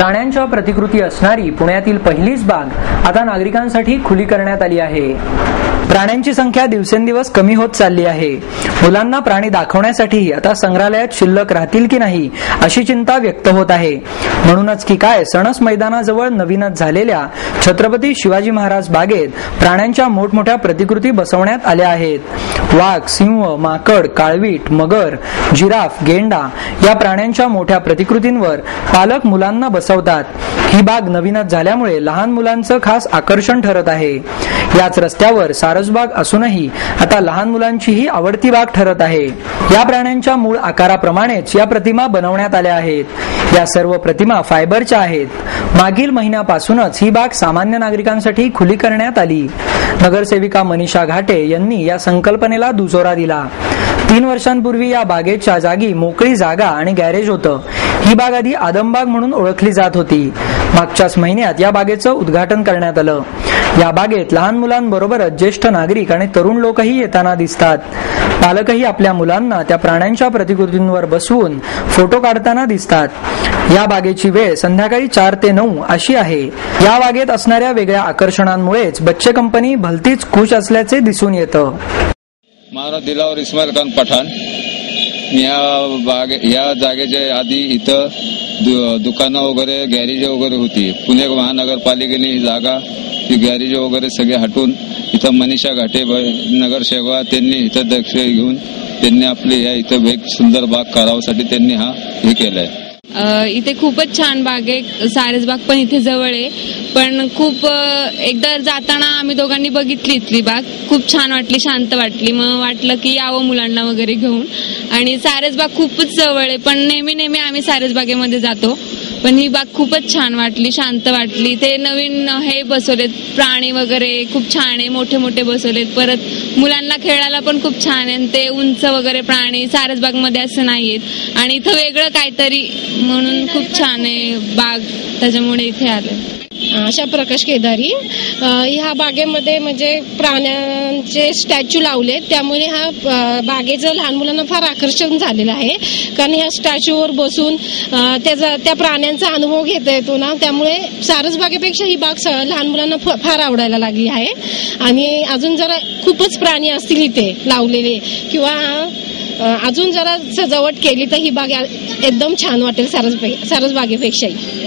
प्राण्यांच्या प्रतिकृती असणारी पुण्यातील पहिलीच बाग आता नागरिकांसाठी खुली करण्यात आली आहे. प्राण्यांची संख्या दिवसेंदिवस कमी होत चालली आहे. मुलांना प्राणी दाखवण्यासाठी आता संग्रहालयात शिल्लक राहतील की नाही अशी चिंता व्यक्त होत आहे. म्हणूनच की काय सणस मैदानाजवळ नवीनच झालेल्या छत्रपती शिवाजी महाराज बागेत प्राण्यांच्या मोठमोठ्या प्रतिकृती बसवण्यात आल्या आहेत. वाघ, सिंह, माकड, काळवीट, मगर, जिराफ, गेंडा या प्राण्यांच्या मोठ्या प्रतिकृतींवर पालक मुलांना बसवतात. ही बाग नवीनच झाल्यामुळे लहान मुलांचं खास आकर्षण ठरत आहे. याच रस्त्यावर सारसबाग असूनही आता लहान मुलांचीही आवडती बाग ठरत आहे. या प्राण्यांच्या मूळ आकाराप्रमाणेच या प्रतिमा बनवण्यात आल्या आहेत. या सर्व प्रतिमा फायबरच्या आहेत. मागील महिन्यापासूनच ही बाग सामान्य नागरिकांसाठी खुली करण्यात आली. नगरसेविका मनीषा घाटे यांनी या संकल्पनेला दुजोरा दिला. 3 वर्षांपूर्वी या बागेच्या जागी मोकळी जागा आणि गॅरेज होतं. ही बाग आधी आदमबाग म्हणून ओळखली जात होती. मागच्याच महिन्यात या बागेचं उद्घाटन करण्यात आलं. या बागेत लहान मुलांबरोबरच ज्येष्ठ नागरिक आणि तरुण लोकही येताना दिसतात. पालकही आपल्या मुलांना त्या प्राण्यांच्या प्रतिकृतींवर बसवून फोटो काढताना दिसतात. या बागेची वेळ संध्याकाळी 4 ते 9 अशी आहे. या बागेत असणाऱ्या वेगळ्या आकर्षणांमुळेच बच्चे कंपनी भलतीच खुश असल्याचे दिसून येतं. माझा दिलावर इस्माईल खान पठाण. या जागेच्या आधी इथं दुकानं वगैरे गॅरेज वगैरे होती. पुणे महानगरपालिकेने ही जागा ती गॅरेज वगैरे सगळे हटून इथं मनीषा घाटे नगरसेवक त्यांनी इथं दक्ष घेऊन त्यांनी आपली या इथं एक सुंदर बाग करावासाठी त्यांनी हे केलंय. इथे खूपच छान बाग आहे. सारसबाग पण इथे जवळ आहे. पण खूप एकदा जाताना आम्ही दोघांनी बघितली इथली बाग. खूप छान वाटली, शांत वाटली. मग वाटलं की यावं मुलांना वगैरे घेऊन. आणि सारसबाग खूपच जवळ आहे. पण नेहमी आम्ही सारसबागेमध्ये जातो. पण ही बाग खूपच छान वाटली, शांत वाटली. ते नवीन हे बसवलेत प्राणी वगैरे खूप छान आहे, मोठे मोठे बसवलेत. परत मुलांना खेळायला पण खूप छान आहे. ते उंच वगैरे प्राणी सारसबागमध्ये असं नाहीयेत. आणि इथं वेगळं काहीतरी म्हणून खूप छान आहे बाग. त्याच्यामुळे इथे आले. आशा प्रकाश केदारी. ह्या बागेमध्ये म्हणजे प्राण्यांचे स्टॅच्यू लावले, त्यामुळे ह्या बागेचं लहान मुलांना फार आकर्षण झालेलं आहे. कारण ह्या स्टॅच्यूवर बसून त्या प्राण्यांचा अनुभव घेता येतो ना, त्यामुळे सारसबागेपेक्षा ही बाग लहान मुलांना फार आवडायला लागली आहे. आणि अजून जरा खूपच प्राणी असतील इथे लावलेले किंवा अजून जरा सजावट केली तर ही बाग एकदम छान वाटेल सारसबागेपेक्षाही.